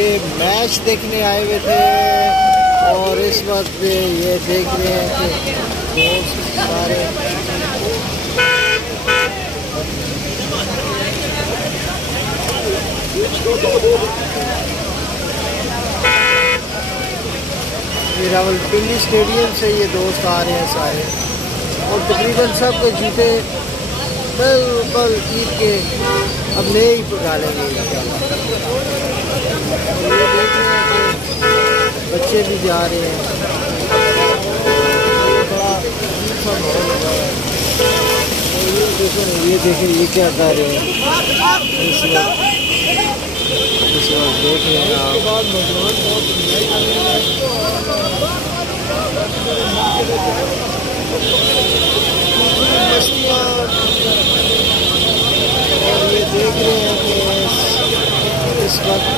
ये मैच देखने आए हुए थे और इस वक्त ये देख रहे हैं कि दोस्त सारे रावलपिंडी स्टेडियम से ये दोस्त आ रहे हैं सारे और तकरीबन सब के जूते बिल्कुल ईद के अब नए ही डालेंगे इंशाल्लाह। ये देख रहे हैं कि बच्चे भी जा रहे हैं, ये बड़ा अजीब सा माहौल लगा है। ये देखें ये क्या कर रहे हैं इस वक्त देख रहे हैं आप। मस्तियाँ और ये देख रहे हैं कि इस वक्त